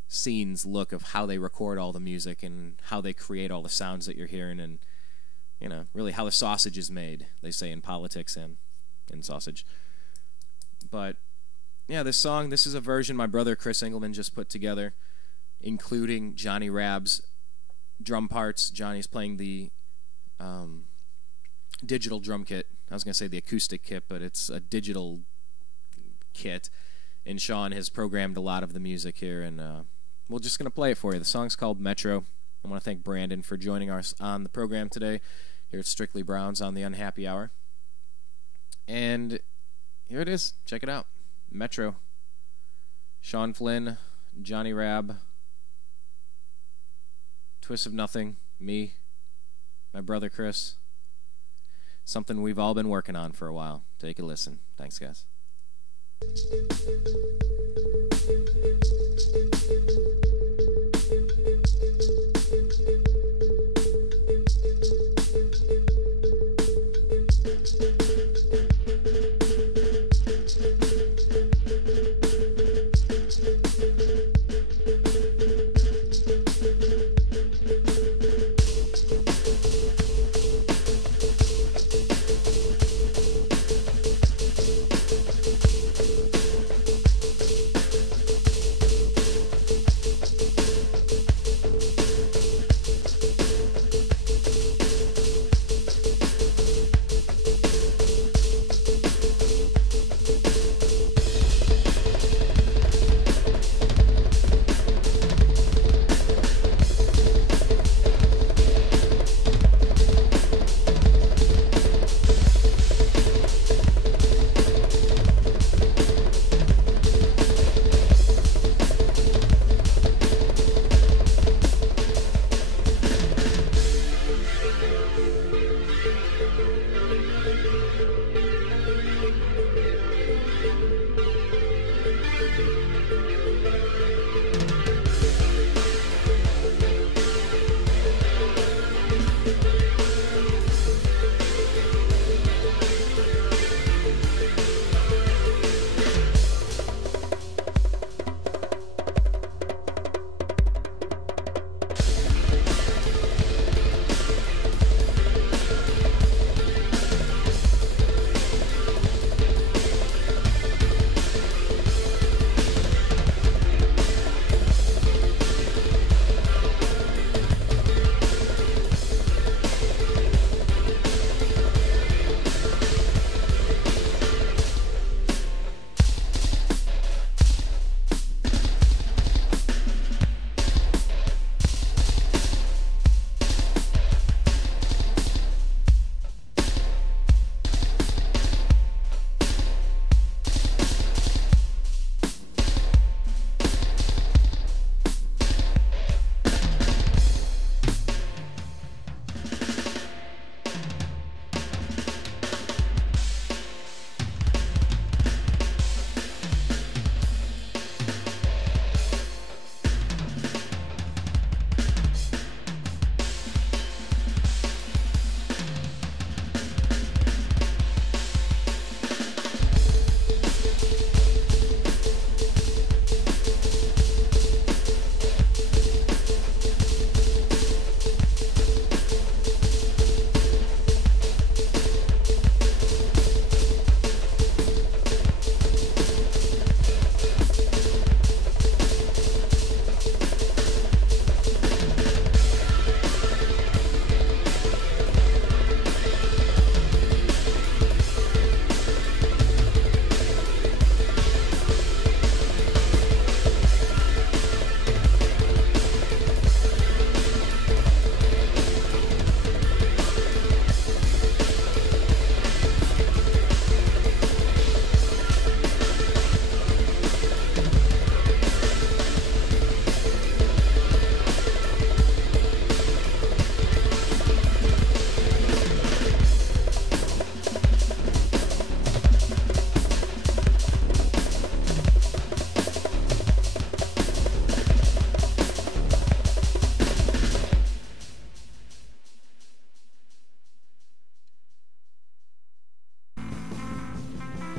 scenes look of how they record all the music and how they create all the sounds that you're hearing, and you know, really how the sausage is made, they say in politics and in sausage. But yeah, this is a version my brother Chris Engelman just put together, including Johnny Rabb's drum parts. Johnny's playing the digital drum kit. I was going to say the acoustic kit, but it's a digital kit. And Seann has programmed a lot of the music here, and we're just going to play it for you. The song's called Metro. I want to thank Brandon for joining us on the program today here at Strictly Browns on the Unhappy Hour. And here it is. Check it out. Metro. Seann Flynn, Johnny Rabb, Twist of Nothing, me, my brother Chris. Something we've all been working on for a while. Take a listen. Thanks, guys.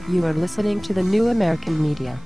You are listening to the New American Media.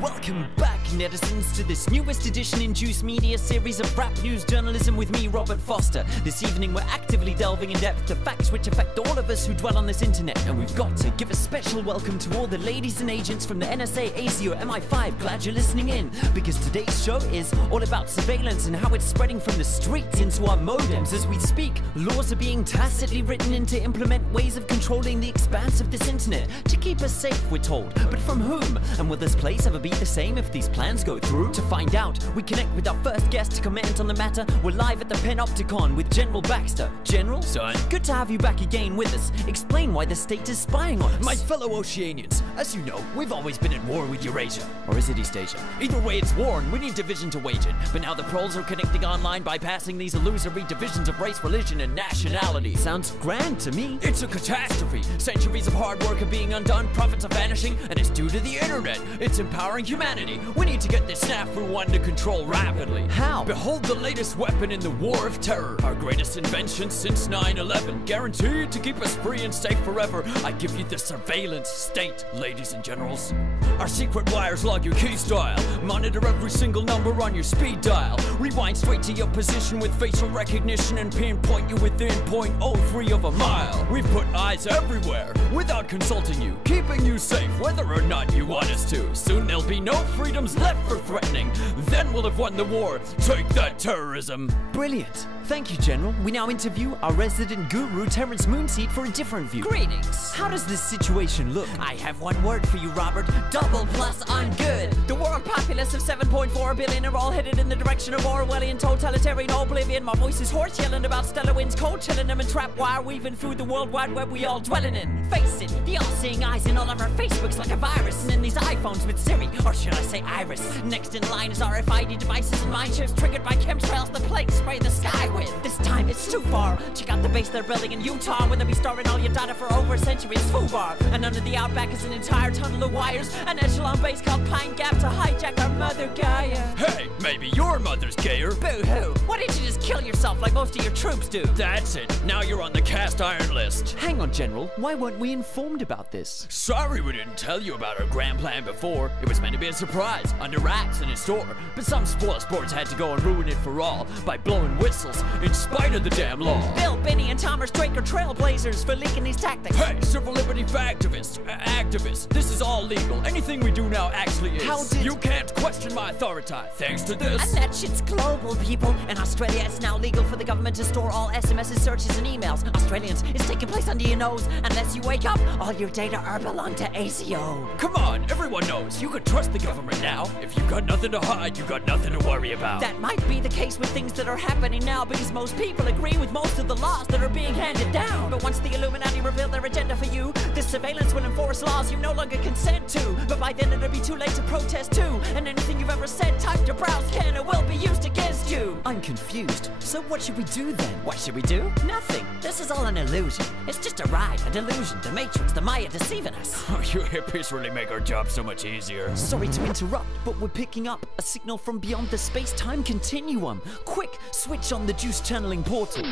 Welcome back, netizens, to this newest edition in Juice Media series of rap news journalism with me, Robert Foster. This evening we're actively delving in depth to facts which affect all of us who dwell on this internet, and we've got to give a special welcome to all the ladies and agents from the NSA, ACO, MI5. Glad you're listening in, because today's show is all about surveillance and how it's spreading from the streets into our modems. As we speak, laws are being tacitly written in to implement ways of controlling the expanse of this internet to keep us safe, we're told. But from whom? And will this place ever be the same if these plans go through? To find out, we connect with our first guest to comment on the matter. We're live at the Panopticon with General Baxter. General? Son? Good to have you back again with us. Explain why the state is spying on us. My fellow Oceanians, as you know, we've always been at war with Eurasia. Or is it East Asia? Either way, it's war and we need division to wage it. But now the proles are connecting online, bypassing these illusory divisions of race, religion, and nationality. Sounds grand to me. It's a catastrophe. Centuries of hard work are being undone, profits are vanishing, and it's due to the internet. It's empowering humanity. We need to get this snafu under control rapidly. How? Behold the latest weapon in the war of terror. Our greatest invention since 9/11. Guaranteed to keep us free and safe forever. I give you the surveillance state, ladies and generals. Our secret wires log your key style. Monitor every single number on your speed dial. Rewind straight to your position with facial recognition and pinpoint you within 0.03 of a mile. We've put eyes everywhere without consulting you, keeping you safe whether or not you want us to. Soon there'll be no freedoms left for threatening. Then we'll have won the war. Take that, terrorism. Brilliant. Thank you, General. We now interview our resident guru, Terrence Moonseed, for a different view. Greetings. How does this situation look? I have one word for you, Robert. Double plus on good. The world populace of 7.4 billion are all headed in the direction of Orwellian totalitarian oblivion. My voice is horse yelling about stellar winds, cold chilling them and trap wire weaving through the world wide web we all dwelling in. Face it, the all-seeing eyes in all of our Facebooks like a virus, and in these iPhones with Siri, or should I say Iris. Next in line is RFID devices and mind chips triggered by chemtrails the plague spray the sky with. This time it's too far. Check out the base they're building in Utah, where they'll be storing all your data for over a century. It's FUBAR. And under the outback is an entire tunnel of wires, an echelon base called Pine Gap to hijack our mother Gaia. Hey, maybe your mother's gayer. Boo-hoo. Why didn't you just kill yourself like most of your troops do? That's it. Now you're on the cast iron list. Hang on, General. Why weren't we informed about this? Sorry we didn't tell you about our grand plan before. It was meant to be a surprise, under wraps and in store. But some spoil sports had to go and ruin it for all by blowing whistles in spite of the damn law. Bill, Benny, and Thomas Drake are trailblazers for leaking these tactics. Hey, civil liberty activists, this is all legal. Anything we do now actually is. How did... You can't question my authority thanks to this. And that shit's global, people. In Australia, it's now legal for the government to store all SMSs, searches, and emails. Australians, it's taking place under your nose. Unless you wake up, all your data are belong to ACO. Come on, everyone knows you can trust the government now. If you've got nothing to hide, you got nothing to worry about. That might be the case with things that are happening now, because most people agree with most of the laws that are being handed down. But once the Illuminati reveal their agenda for you, this surveillance will enforce laws you no longer consent to. But by then it'll be too late to protest too, and anything you've ever said, typed, or browsed can or will be used against you. I'm confused. So what should we do then? What should we do? Nothing. This is all an illusion. It's just a ride, a delusion, the Matrix, the Maya deceiving us. Oh, you hippies really make our job so much easier. Sorry to interrupt, but we're picking up a signal from beyond the space-time continuum. Quick, switch on the juice channeling portal.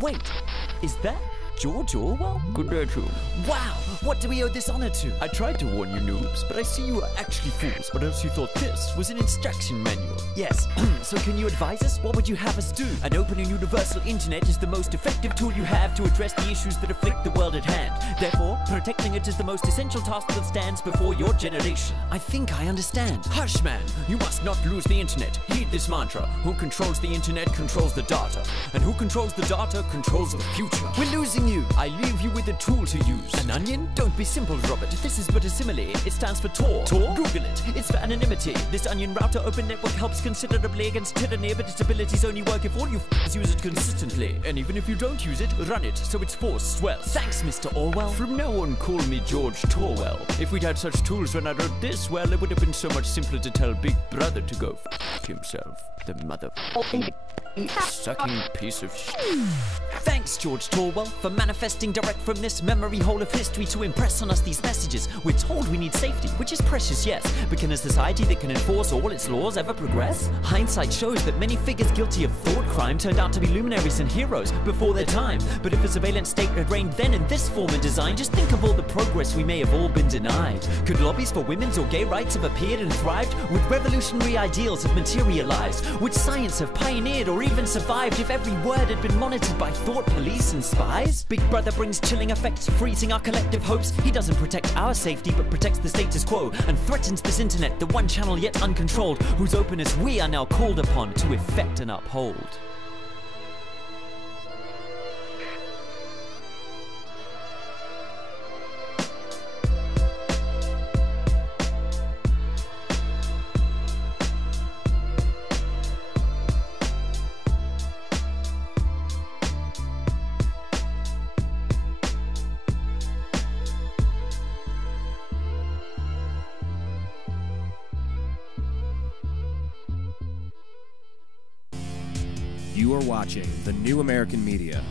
Wait, is that George Orwell? Good day, too. Wow, what do we owe this honor to? I tried to warn you noobs, but I see you are actually fools, or else you thought this was an instruction manual. Yes, so can you advise us? What would you have us do? An open and universal internet is the most effective tool you have to address the issues that afflict the world at hand. Therefore, protecting it is the most essential task that stands before your generation. I think I understand. Hush, man. You must not lose the internet. Heed this mantra. Who controls the internet controls the data. And who controls the data controls the future. We're losing you. I leave you with a tool to use. An onion? Don't be simple, Robert. This is but a simile. It stands for Tor. Tor? Google it. It's for anonymity. This onion router open network helps considerably against tyranny, but its abilities only work if all you use it consistently. And even if you don't use it, run it so its force swells. Thanks, Mr. Orwell. From now on, call me George Torwell. If we'd had such tools when I wrote this, well, it would have been so much simpler to tell Big Brother to go f*** himself. The motherfucking sucking piece of shit. Thanks, George Torwell, for manifesting direct from this memory hole of history to impress on us these messages. We're told we need safety, which is precious, yes, but can a society that can enforce all its laws ever progress? Hindsight shows that many figures guilty of thought crime turned out to be luminaries and heroes before their time. But if a surveillance state had reigned then in this form and design, just think of all the progress we may have all been denied. Could lobbies for women's or gay rights have appeared and thrived? Would revolutionary ideals have materialized? Would science have pioneered or even survived if every word had been monitored by thought police and spies? Big Brother brings chilling effects, freezing our collective hopes. He doesn't protect our safety but protects the status quo and threatens this internet, the one channel yet uncontrolled, whose openness we are now called upon to effect and uphold. You are watching The New American Media,